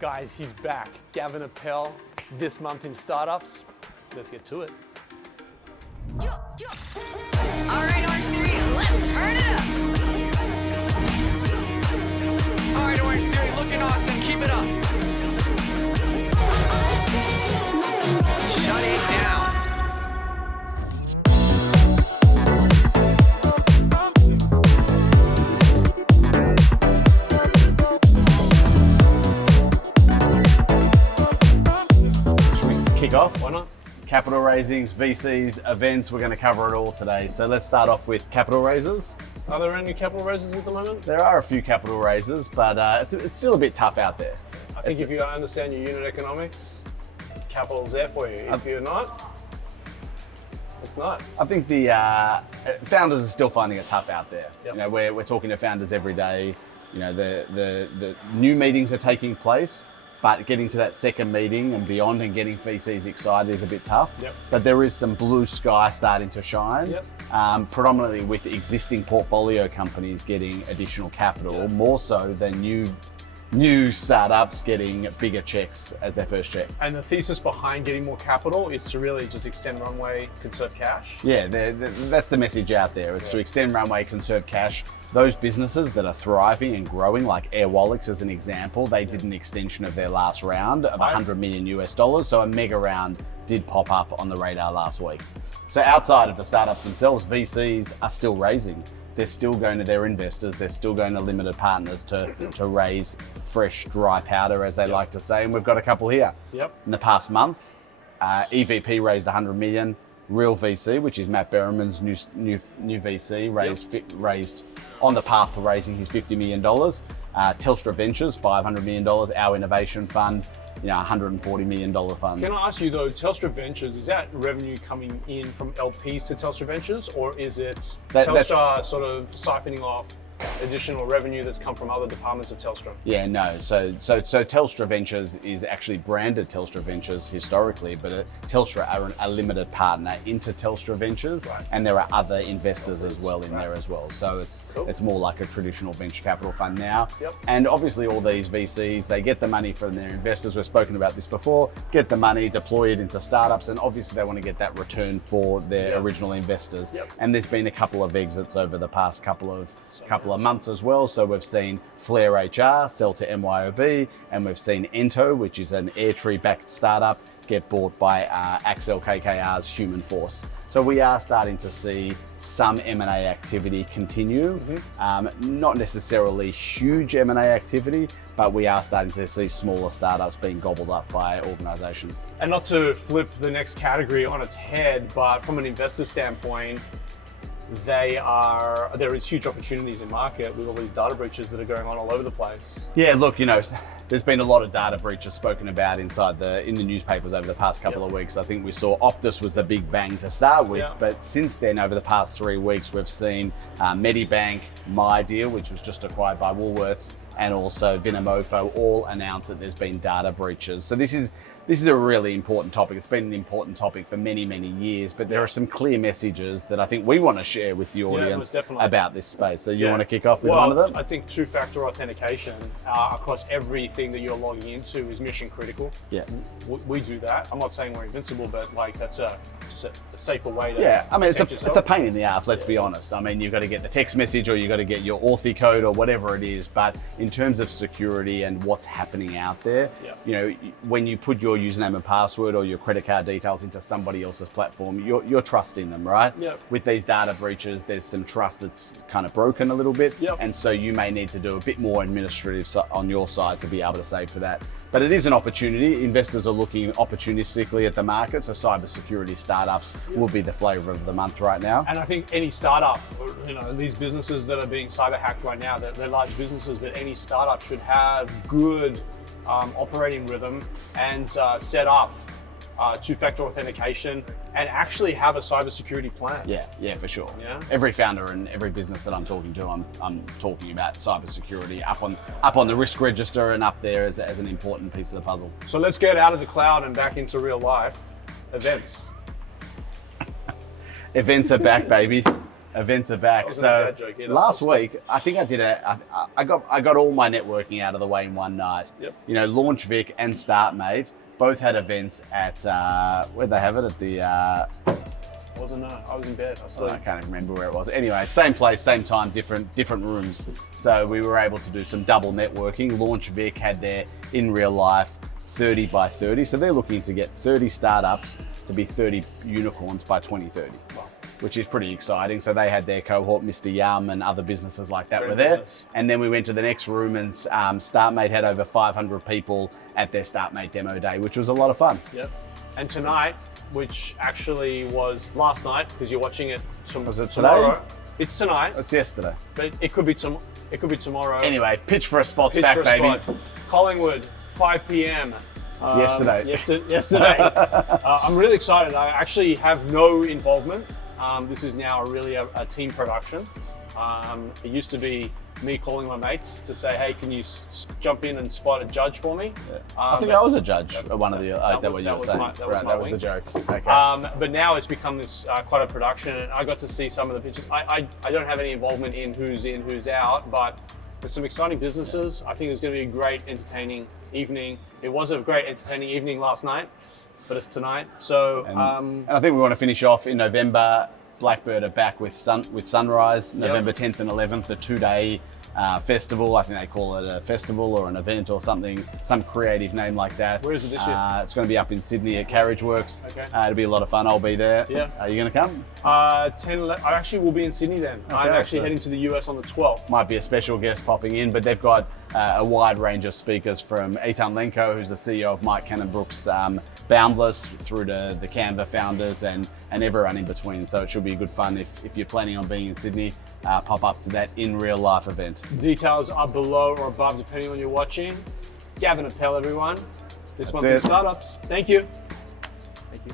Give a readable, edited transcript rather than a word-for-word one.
Guys, he's back. Gavin Appel, this month in startups. Let's get to it. All right, Orange Theory, let's turn it up. All right, Orange Theory, looking awesome. Keep it up. Shut it down. Kick off. Why not? Capital raisings, VCs, events, we're going to cover it all today. So let's start off with capital raises. Are there any capital raises at the moment? There are a few capital raises, but it's still a bit tough out there. I think if you understand your unit economics, capital's there for you. If you're not, it's not. I think the founders are still finding it tough out there. Yep. You know, we're talking to founders every day. You know, the new meetings are taking place, but getting to that second meeting and beyond and getting VCs excited is a bit tough. Yep. But there is some blue sky starting to shine, Yep. Predominantly with existing portfolio companies getting additional capital, more so than new startups getting bigger checks as their first check. And the thesis behind getting more capital is to really just extend runway, conserve cash. Yeah, that's the message out there. It's to extend runway, conserve cash. Those businesses that are thriving and growing, like Airwallex as an example, they did an extension of their last round of $100 million US. So a mega round did pop up on the radar last week. So outside of the startups themselves, VCs are still raising. They're still going to their investors. They're still going to limited partners to raise fresh, dry powder, as they like to say. And we've got a couple here. Yep. In the past month, EVP raised 100 million. RealVC, which is Matt Berriman's new VC, raised on the path to raising his $50 million. Telstra Ventures, $500 million. Our innovation fund, $140 million fund. Can I ask you though, Telstra Ventures, is that revenue coming in from LPs to Telstra Ventures, or is it Telstra sort of siphoning off additional revenue that's come from other departments of Telstra? Yeah, no. So Telstra Ventures is actually branded Telstra Ventures historically, but Telstra are a limited partner into Telstra Ventures, and there are other investors as well in there as well. So it's more like a traditional venture capital fund now. Yep. And obviously all these VCs, they get the money from their investors. We've spoken about this before. Get the money, deploy it into startups, and obviously they want to get that return for their original investors. Yep. And there's been a couple of exits over the past couple of months as well. So we've seen FlareHR sell to MYOB, and we've seen Ento, which is an AirTree backed startup, get bought by Accel-KKR's Humanforce. So we are starting to see some M&A activity continue. Not necessarily huge M&A activity, but we are starting to see smaller startups being gobbled up by organizations. And not to flip the next category on its head, but from an investor standpoint, there is huge opportunities in market with all these data breaches that are going on all over the place. Yeah, look, there's been a lot of data breaches spoken about in the newspapers over the past couple of weeks. I think we saw Optus was the big bang to start with, but since then, over the past 3 weeks, we've seen Medibank, MyDeal, which was just acquired by Woolworths, and also Vinomofo all announced that there's been data breaches. So this is a really important topic. It's been an important topic for many, many years, but there are some clear messages that I think we want to share with the audience about this space. So you want to kick off with one of them? I think two-factor authentication across everything that you're logging into is mission critical. Yeah. We do that. I'm not saying we're invincible, but that's just a safer way to it's a pain in the ass, let's be honest. I mean, you've got to get the text message or you've got to get your Authy code or whatever it is, but in terms of security and what's happening out there, when you put your username and password or your credit card details into somebody else's platform, you're trusting them, right? Yep. With these data breaches, there's some trust that's kind of broken a little bit, Yep. and so you may need to do a bit more administrative on your side to be able to save for that. But it is an opportunity. Investors are looking opportunistically at the market, so cybersecurity startups will be the flavor of the month right now. And I think any startup, these businesses that are being cyber hacked right now, they're large businesses, but any startup should have good operating rhythm and set up two-factor authentication and actually have a cybersecurity plan. Yeah, for sure. Yeah? Every founder and every business that I'm talking to, I'm talking about cybersecurity up on the risk register and up there as an important piece of the puzzle. So let's get out of the cloud and back into real life. Events. Events are back, baby. Events are back. wasn't a So dad joke either. last week, I think I did I got all my networking out of the way in one night. Yep. You know, Launch Vic and StartMate both had events at where'd they have it? At the I was in bed. I I slept. can't even remember where it was. Anyway, same place, same time, different rooms. So we were able to do some double networking. Launch Vic had their in real life 30 by 30. So they're looking to get 30 startups to be 30 unicorns by 2030. Wow. Which is pretty exciting. So they had their cohort, Mr. Yum and other businesses like that Great were there. business. And then we went to the next room and StartMate had over 500 people at their StartMate demo day, which was a lot of fun. Yep. And tonight, which actually was last night, because you're watching it Was it tomorrow. today? It's tonight, It's yesterday. but it could be tomorrow. Anyway, pitch for a spot's Pitch back, for a baby. spot. Collingwood, 5 p.m. Yesterday. Yesterday. I'm really excited. I actually have no involvement. This is now really a team production. It used to be me calling my mates to say, hey, can you jump in and spot a judge for me? I think I was a judge at one of the. Is that what you were saying? That was the joke. Okay. But now it's become this quite a production, and I got to see some of the pictures. I don't have any involvement in, who's out, but there's some exciting businesses. I think it's going to be a great, entertaining evening. It was a great, entertaining evening last night, but it's tonight. So, and I think we want to finish off in November. Blackbird are back with Sunrise, November 10th and 11th, the 2-day festival. I think they call it a festival or an event or something, some creative name like that. Where is it this year? It's going to be up in Sydney at Carriageworks. Okay. It'll be a lot of fun. I'll be there. Yeah. Are you going to come? 10, I actually will be in Sydney then. I'm actually so- heading to the US on the 12th. Might be a special guest popping in, but they've got a wide range of speakers from Eitan Lenko, who's the CEO of Mike Cannon-Brookes Boundless, through to the Canva founders and everyone in between. So it should be good fun if you're planning on being in Sydney. Pop up to that in real life event. Details are below or above, depending on you're watching. Gavin Appel, everyone. This That's month in it. startups. Thank you. Thank you.